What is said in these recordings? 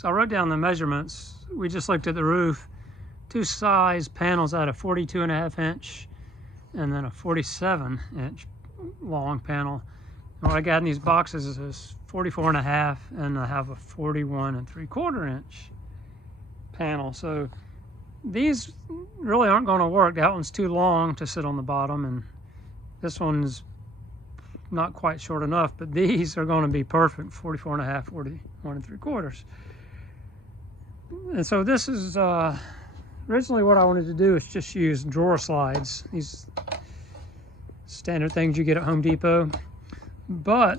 So I wrote down the measurements. We just looked at the roof. Two size panels out of 42.5 inch and then a 47-inch long panel. And what I got in these boxes is 44.5, and I have a 41.75 inch panel. So these really aren't going to work. That one's too long to sit on the bottom, and this one's not quite short enough, but these are going to be perfect, 44.5, 41.75. And so this is originally what I wanted to do is just use drawer slides, these standard things you get at Home Depot, but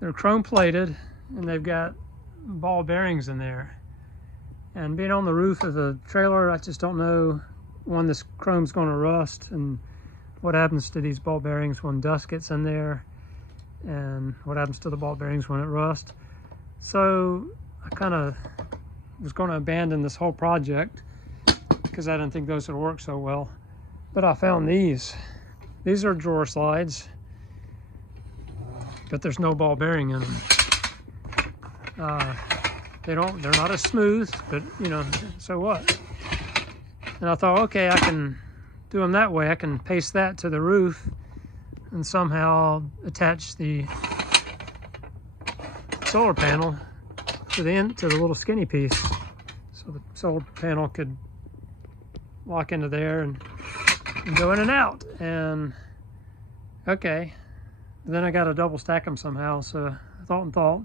they're chrome plated and they've got ball bearings in there. And being on the roof of the trailer, I just don't know when this chrome's going to rust and what happens to these ball bearings when dust gets in there, and what happens to the ball bearings when it rusts. So I kind of was going to abandon this whole project because I didn't think those would work so well. But I found these. These are drawer slides, but there's no ball bearing in them. They're not as smooth, but you know, so what? And I thought, okay, I can do them that way. I can paste that to the roof and somehow attach the solar panel to the end, to the little skinny piece. So the solar panel could lock into there and go in and out. And okay, then I got to double stack them somehow. So I thought.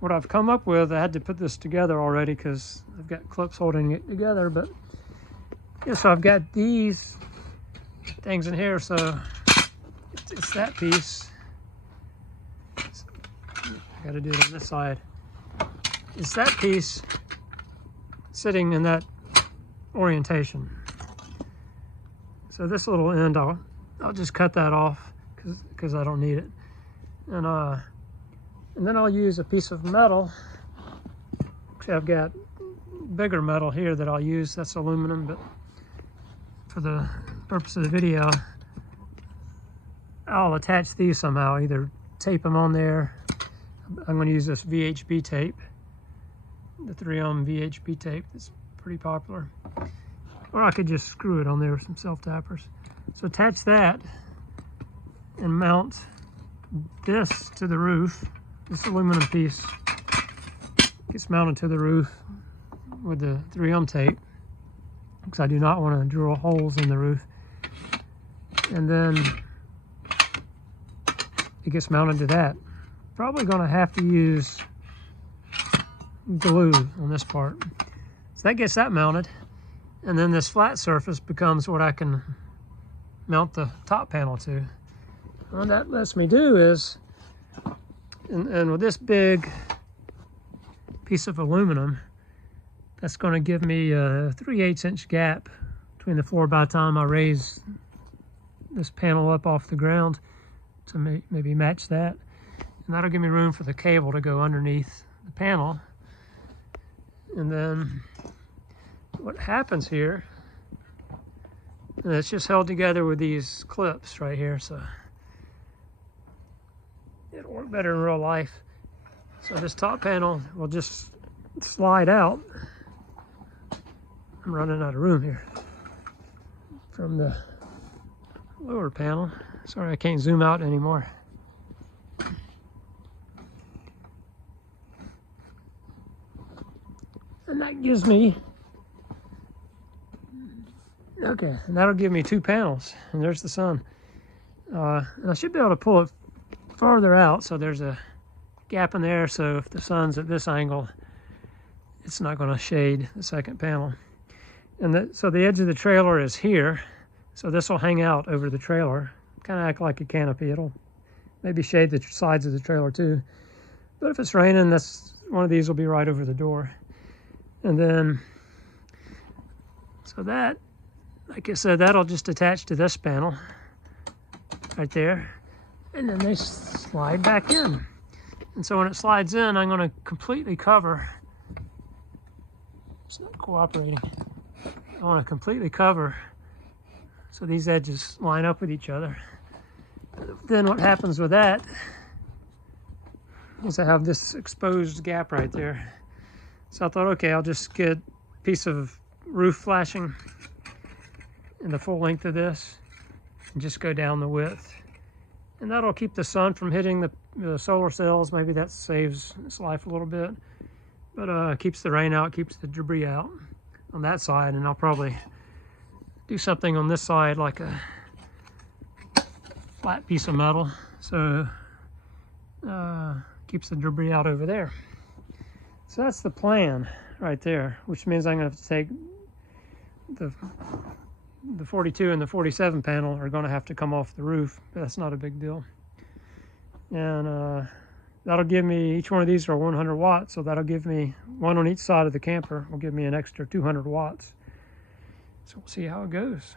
What I've come up with, I had to put this together already because I've got clips holding it together, but yeah, so I've got these things in here. So it's that piece. So I got to do it on this side. It's that piece sitting in that orientation. So this little end, I'll just cut that off because I don't need it. And then I'll use a piece of metal. Actually, I've got bigger metal here that I'll use. That's aluminum, but for the purpose of the video, I'll attach these somehow, either tape them on there. I'm going to use this VHB tape, the 3M VHB tape that's pretty popular. Or I could just screw it on there with some self-tappers. So attach that and mount this to the roof. This aluminum piece gets mounted to the roof with the 3M tape because I do not want to drill holes in the roof. And then it gets mounted to that. Probably going to have to use glue on this part. So that gets that mounted. And then this flat surface becomes what I can mount the top panel to. And what that lets me do is, and with this big piece of aluminum, that's going to give me a 3/8 inch gap between the floor by the time I raise this panel up off the ground to maybe match that. And that'll give me room for the cable to go underneath the panel. And then what happens here, and it's just held together with these clips right here, so it'll work better in real life. So this top panel will just slide out. I'm running out of room here from the lower panel. Sorry, I can't zoom out anymore. And that gives me, okay, and that'll give me two panels. And there's the sun. And I should be able to pull it farther out, so there's a gap in there, so if the sun's at this angle, it's not going to shade the second panel. And so the edge of the trailer is here, so this will hang out over the trailer, kind of act like a canopy. It'll maybe shade the sides of the trailer too, but if it's raining, one of these will be right over the door. And then, so that, like I said, that'll just attach to this panel right there. And then they slide back in. And so when it slides in, I'm going to completely cover. It's not cooperating. I want to completely cover so these edges line up with each other. Then what happens with that is I have this exposed gap right there. So I thought, okay, I'll just get a piece of roof flashing in the full length of this and just go down the width. And that'll keep the sun from hitting the solar cells. Maybe that saves its life a little bit. But keeps the rain out, keeps the debris out on that side. And I'll probably do something on this side like a flat piece of metal. So keeps the debris out over there. So that's the plan right there, which means I'm going to have to take the 42 and the 47 panel are going to have to come off the roof, but that's not a big deal. And that'll give me, each one of these are 100 watts, so that'll give me one on each side of the camper, will give me an extra 200 watts. So we'll see how it goes.